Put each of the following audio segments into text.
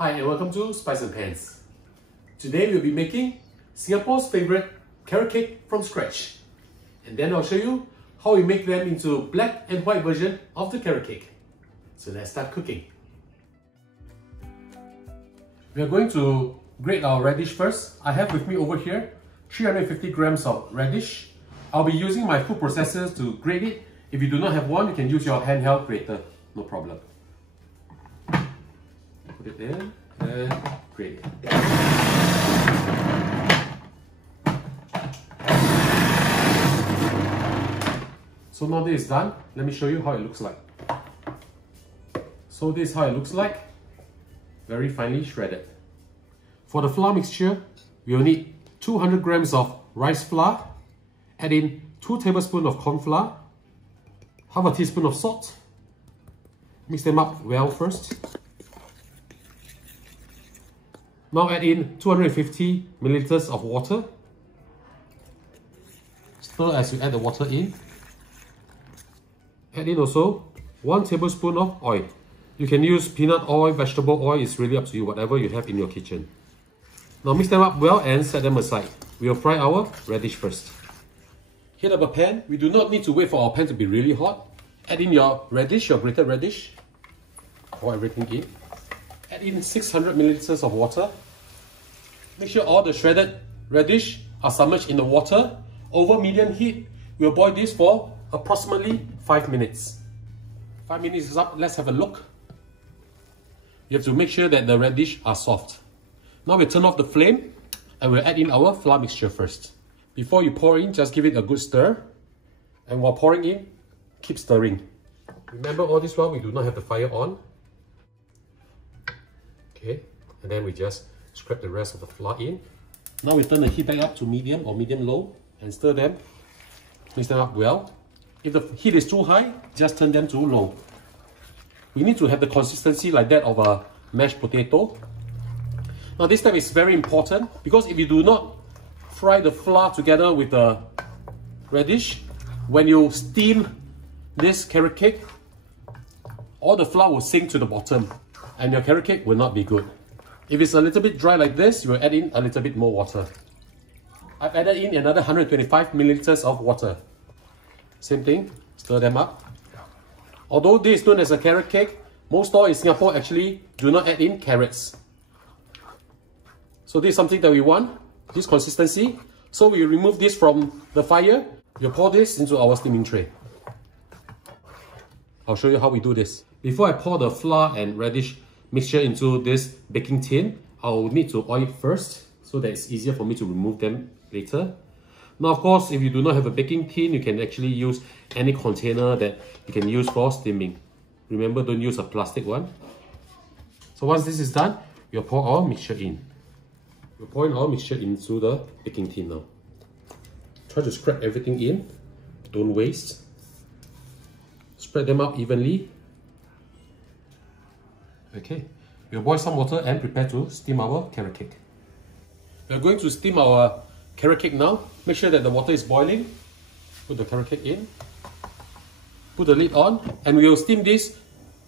Hi and welcome to Spice and Pans. Today we'll be making Singapore's favourite carrot cake from scratch. And then I'll show you how we make them into black and white version of the carrot cake. So let's start cooking. We are going to grate our radish first. I have with me over here 350 grams of radish. I'll be using my food processor to grate it. If you do not have one, you can use your handheld grater, no problem. Put it in and grate it. So now this is done, let me show you how it looks like. So this is how it looks like, very finely shredded. For the flour mixture, we will need 200 grams of rice flour, add in 2 tablespoons of corn flour, half a teaspoon of salt. Mix them up well first. Now add in 250 milliliters of water. Stir as you add the water in. Add in also 1 tablespoon of oil. You can use peanut oil, vegetable oil, it's really up to you, whatever you have in your kitchen. Now mix them up well and set them aside. We will fry our radish first. Heat up a pan. We do not need to wait for our pan to be really hot. Add in your radish, your grated radish. Pour everything in. Add in 600 milliliters of water. Make sure all the shredded radish are submerged in the water. Over medium heat, we'll boil this for approximately 5 minutes. 5 minutes is up, let's have a look. You have to make sure that the radish are soft. Now we turn off the flame and we'll add in our flour mixture first. Before you pour in, just give it a good stir. And while pouring in, keep stirring. Remember all this while we do not have the fire on. Okay, and then we just scrape the rest of the flour in. Now we turn the heat back up to medium or medium-low and stir them. Mix them up well. If the heat is too high, just turn them to low. We need to have the consistency like that of a mashed potato. Now this step is very important because if you do not fry the flour together with the radish, when you steam this carrot cake, all the flour will sink to the bottom and your carrot cake will not be good. If it's a little bit dry like this, you will add in a little bit more water. I've added in another 125 milliliters of water. Same thing, stir them up. Although this is known as a carrot cake, most stores in Singapore actually do not add in carrots. So this is something that we want, this consistency. So we remove this from the fire. We'll pour this into our steaming tray. I'll show you how we do this. Before I pour the flour and radish mixture into this baking tin, I'll need to oil it first so that it's easier for me to remove them later. Now of course, if you do not have a baking tin, you can actually use any container that you can use for steaming. Remember, don't use a plastic one. So once this is done, we'll pour our mixture in. We're pouring our mixture into the baking tin now. Try to scrape everything in, don't waste. Spread them out evenly. Okay, we'll boil some water and prepare to steam our carrot cake. We're going to steam our carrot cake now. Make sure that the water is boiling. Put the carrot cake in. Put the lid on and we will steam this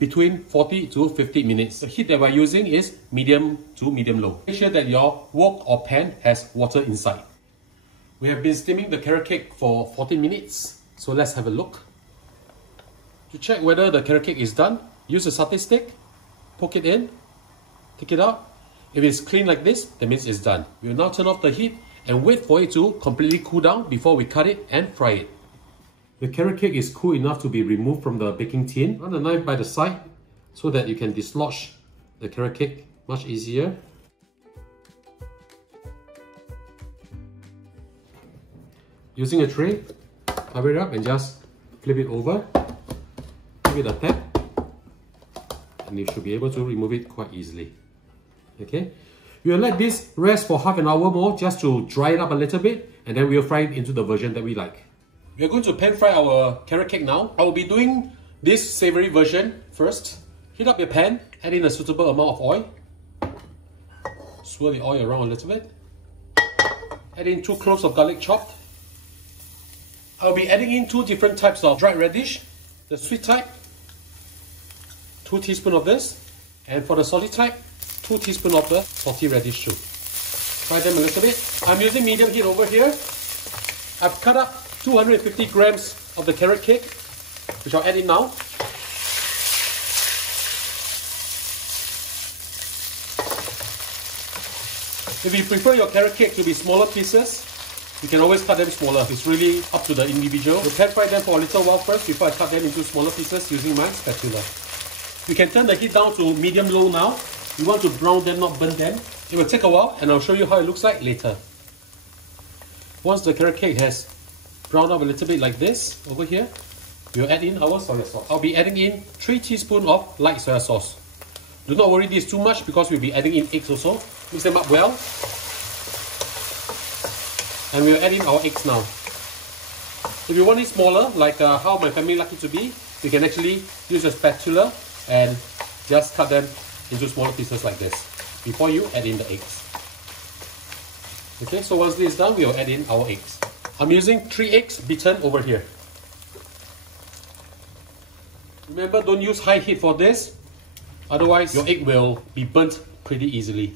between 40 to 50 minutes. The heat that we're using is medium to medium-low. Make sure that your wok or pan has water inside. We have been steaming the carrot cake for 40 minutes. So let's have a look. To check whether the carrot cake is done, use a satay stick, poke it in, take it out. If it's clean like this, that means it's done. We will now turn off the heat and wait for it to completely cool down before we cut it and fry it. The carrot cake is cool enough to be removed from the baking tin. Run the knife by the side so that you can dislodge the carrot cake much easier. Using a tray, cover it up and just flip it over. Give it a tap and you should be able to remove it quite easily. Okay, we'll let this rest for half an hour more just to dry it up a little bit and then we'll fry it into the version that we like. We are going to pan fry our carrot cake now. I will be doing this savory version first. Heat up your pan, add in a suitable amount of oil. Swirl the oil around a little bit. Add in 2 cloves of garlic chopped. I'll be adding in 2 different types of dried radish. The sweet type, 2 teaspoons of this. And for the salty type, 2 teaspoons of the salty radish too. Fry them a little bit. I'm using medium heat over here. I've cut up 250 grams of the carrot cake, which I'll add in now. If you prefer your carrot cake to be smaller pieces, you can always cut them smaller. It's really up to the individual. You pan fry them for a little while first before I cut them into smaller pieces using my spatula. You can turn the heat down to medium-low now. You want to brown them, not burn them. It will take a while and I'll show you how it looks like later. Once the carrot cake has browned up a little bit like this, over here, we'll add in our soy sauce. I'll be adding in 3 teaspoons of light soy sauce. Do not worry this too much because we'll be adding in eggs also. Mix them up well. And we'll add in our eggs now. If you want it smaller, like how my family like it to be, you can actually use a spatula and just cut them into smaller pieces like this before you add in the eggs. Okay, so once this is done, we'll add in our eggs. I'm using 3 eggs beaten over here. Remember, don't use high heat for this, otherwise your egg will be burnt pretty easily.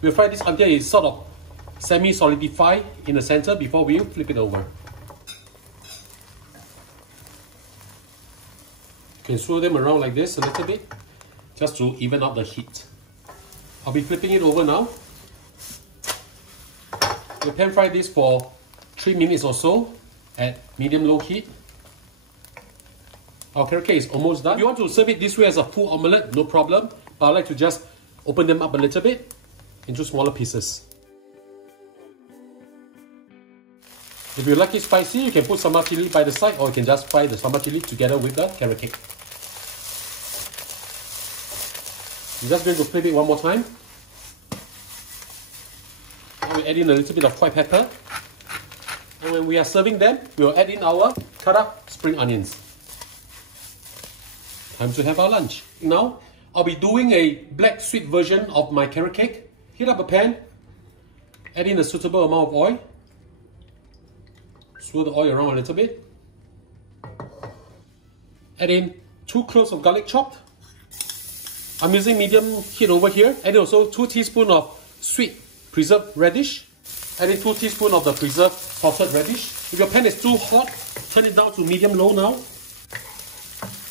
We'll fry this until it's sort of semi-solidify in the center before we flip it over. You can swirl them around like this a little bit, just to even out the heat. I'll be flipping it over now. We'll pan fry this for 3 minutes or so at medium-low heat. Our carrot cake is almost done. If you want to serve it this way as a full omelette, no problem. But I like to just open them up a little bit into smaller pieces. If you like it spicy, you can put sambal chili by the side, or you can just fry the sambal chili together with the carrot cake. I'm just going to flip it one more time. And we add in a little bit of white pepper. And when we are serving them, we'll add in our cut up spring onions. Time to have our lunch. Now, I'll be doing a black sweet version of my carrot cake. Heat up a pan, add in a suitable amount of oil. Swirl the oil around a little bit. Add in 2 cloves of garlic chopped. I'm using medium heat over here. Add in also 2 teaspoons of sweet preserved radish. Add in 2 teaspoons of the preserved salted radish. If your pan is too hot, turn it down to medium-low now.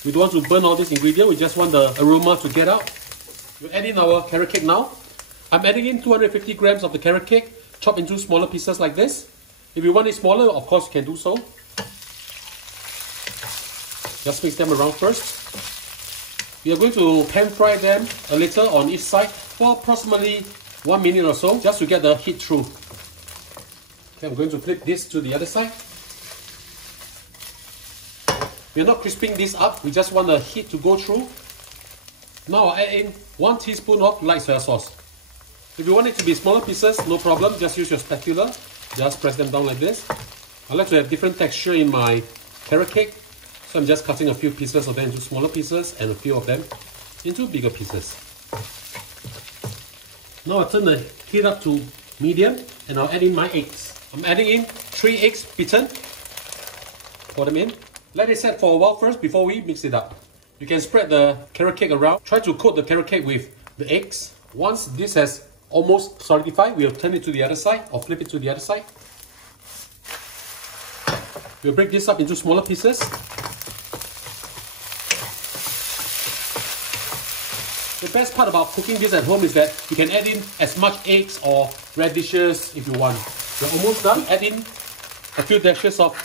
We don't want to burn all this ingredient, we just want the aroma to get out. We add in our carrot cake now. I'm adding in 250 grams of the carrot cake, chopped into smaller pieces like this. If you want it smaller, of course you can do so. Just mix them around first. We are going to pan fry them a little on each side for approximately 1 minute or so, just to get the heat through. Okay, I'm going to flip this to the other side. We're not crisping this up, we just want the heat to go through. Now I'll add in 1 teaspoon of light soy sauce. If you want it to be smaller pieces, no problem, just use your spatula. Just press them down like this. I like to have different texture in my carrot cake, so I'm just cutting a few pieces of them into smaller pieces and a few of them into bigger pieces. Now I turn the heat up to medium and I'll add in my eggs. I'm adding in 3 eggs beaten. Pour them in. Let it set for a while first before we mix it up. You can spread the carrot cake around. Try to coat the carrot cake with the eggs. Once this has almost solidified, we'll turn it to the other side or flip it to the other side. We'll break this up into smaller pieces. The best part about cooking this at home is that you can add in as much eggs or radishes if you want. We're almost done. Add in a few dashes of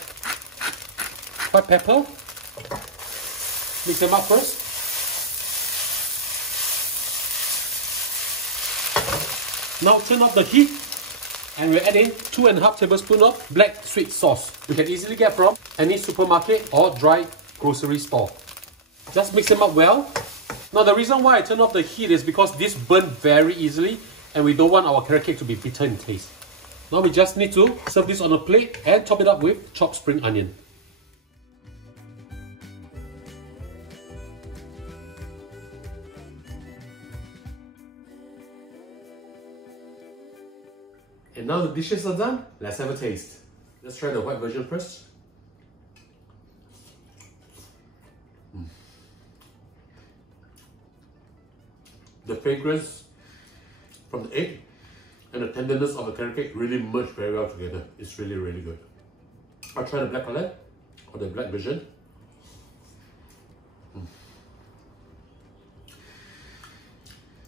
white pepper. Mix them up first. Now turn off the heat and we'll add in 2.5 tablespoons of black sweet sauce. You can easily get from any supermarket or dry grocery store. Just mix them up well. Now the reason why I turn off the heat is because this burns very easily and we don't want our carrot cake to be bitter in taste. Now we just need to serve this on a plate and top it up with chopped spring onion. And now the dishes are done, let's have a taste. Let's try the white version first. The fragrance from the egg and the tenderness of the carrot cake really merge very well together. It's really, really good. I'll try the black palette or the black version.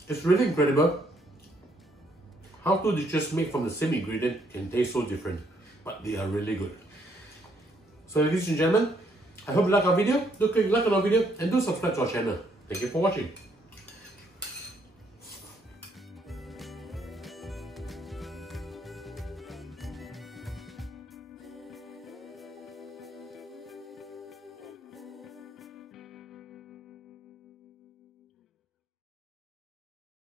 It's really incredible how two dishes made from the same ingredient can taste so different, but they are really good. So ladies and gentlemen, I hope you like our video. Do click like on our video and do subscribe to our channel. Thank you for watching.